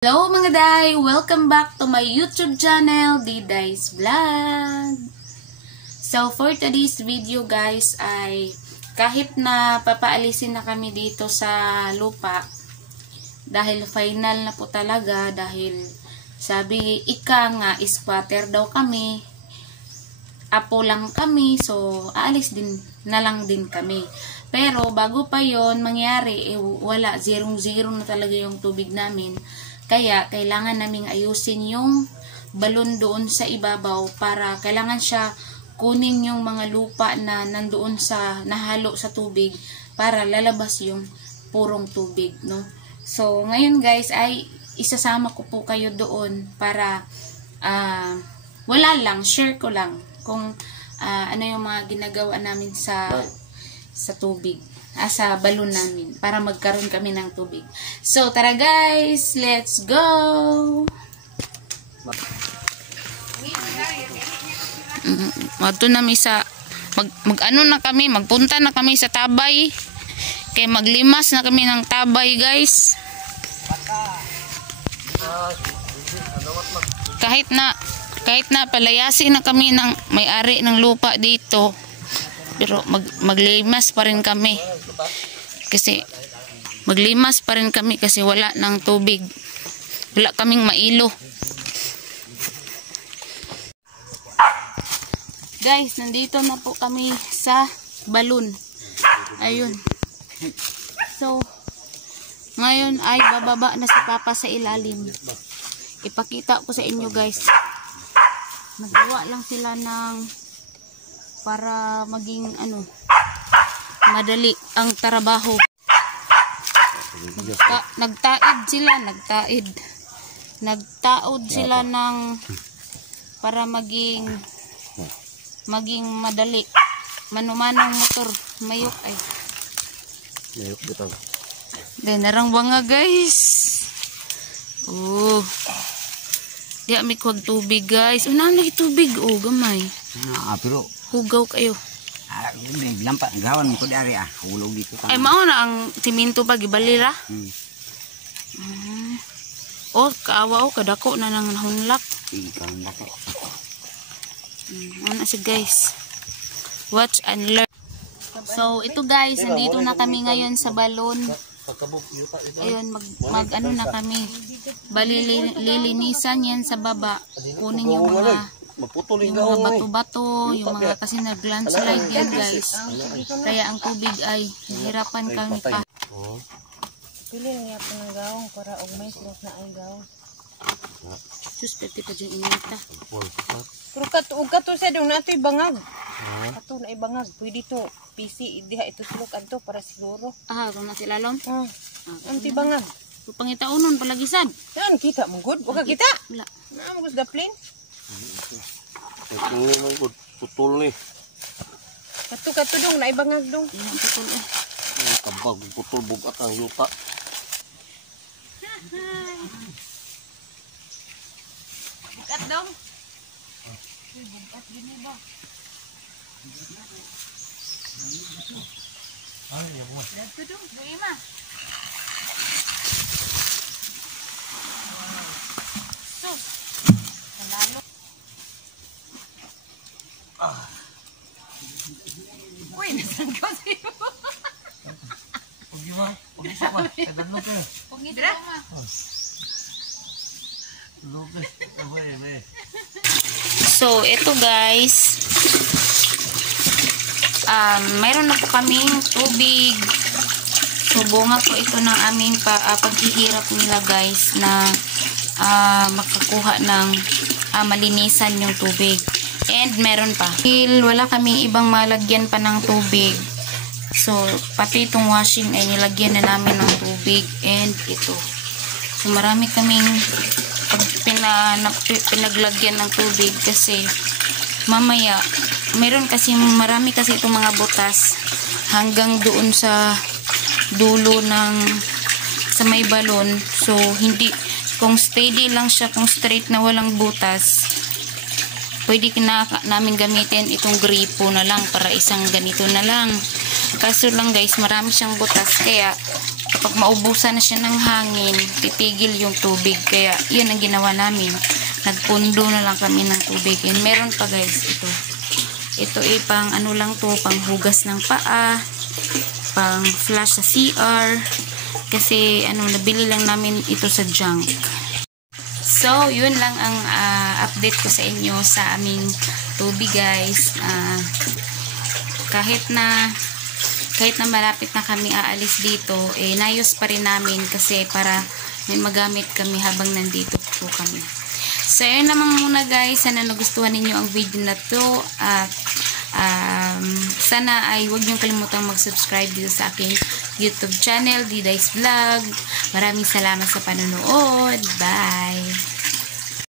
Hello mga day! Welcome back to my YouTube channel, Diday's Vlog. So for today's video guys ay kahit na papaalisin na kami dito sa lupa dahil final na po talaga, dahil sabi ika nga squatter daw kami, apo lang kami, so aalis din na lang din kami. Pero bago pa yon mangyari, wala, 0-0 na talaga yung tubig namin. Kaya, kailangan naming ayusin yung balon doon sa ibabaw para kailangan siya kunin yung mga lupa na nandoon sa, nahalo sa tubig para lalabas yung purong tubig, no? So, ngayon guys, ay isasama ko po kayo doon para, wala lang, share ko lang kung ano yung mga ginagawa namin sa tubig. Sa balon namin para magkaroon kami ng tubig. So tara guys, let's go. Mato na mi sa ano na kami, magpunta na kami sa Tabay. Kay maglimas na kami ng Tabay guys. Kahit na palayasin na kami ng may-ari ng lupa dito, pero maglimas pa rin kami kasi wala ng tubig, wala kaming mailo. Guys, nandito na po kami sa balon. Ayun. So ngayon ay bababa na si Papa sa ilalim. Ipakita ko sa inyo guys, nagawa lang sila ng para maging madali ang trabaho. Nagtaod sila ng para maging madali. Manumanong motor, mayok ay. Mayok bitaw. Then narang banga guys. Oh. Di ami kuwag tubig guys. Una na tubig gamay. Pero hugaw kayo. Lampat gawan ko dari hulog dito. Ay mao na ang siminto pag ibalira. Oh, kaawa kadako na nang nahunlak. Ano si guys. Watch and learn. So ito guys, nandito na kami ngayon sa balon. Ayun, mag na kami. Lilinisan yan sa baba. Kunin yung mga bato-bato, yung mga kasi nag-landslide yan guys. Kaya ang tubig ay hirapan kami pa. Pilin niya po ng gawang para og may sulok na ay gawang. Sus, pwede pa dyan inita. Pero kato sa doon nato ibangag. Kato na ibangag. Pwede to. PC, diha ito sulok adto para siguro. Kung nasi lalom? Ang tibangag. Pangitaunon palagisan. Yan, kita mong good. Huwag kita. Wala. Mong gusto plain. Putol ni. Kato dong, naibangag dong. Yan, putol eh. Kabag, putol bugat ang yuta. Bugat dong. Bugat gini ba? Dito dong, buhay ma. So, kalalo. Uy, nasan ka sa'yo? Pugi ma, pugi sa ma. Kadano ka. Pugi dra. So, ito guys. Mayroon na po kaming tubig. So, bunga po ito ng aming paghihirap nila guys na makakuha ng malinisan yung tubig. And meron pa. Wala kaming ibang malagyan pa ng tubig. So, pati itong washing ay nilagyan na namin ng tubig. And ito. So, marami kaming pinaglagyan ng tubig kasi mamaya, marami kasi itong mga butas hanggang doon sa dulo sa may balon. So, kung steady lang siya, kung straight na walang butas, pwede namin gamitin itong gripo na lang para isang ganito na lang. Kaso lang guys, marami siyang butas, kaya pag maubusan na siya ng hangin, titigil yung tubig. Kaya, yun ang ginawa namin. Nagpundo na lang kami ng tubig. And meron pa guys, ito. Ito ay pang ano lang to, pang hugas ng paa, pang flush sa CR. Kasi, nabili lang namin ito sa junk. So, yun lang ang update ko sa inyo sa aming tubig guys. Kahit na malapit na kami aalis dito, nayos pa rin namin kasi para may magamit kami habang nandito po kami. So, yun lamang muna guys. Sana nagustuhan ninyo ang video na to. At sana ay huwag niyong kalimutang mag-subscribe dito sa aking YouTube channel, Didays Vlog. Maraming salamat sa panonood. Bye!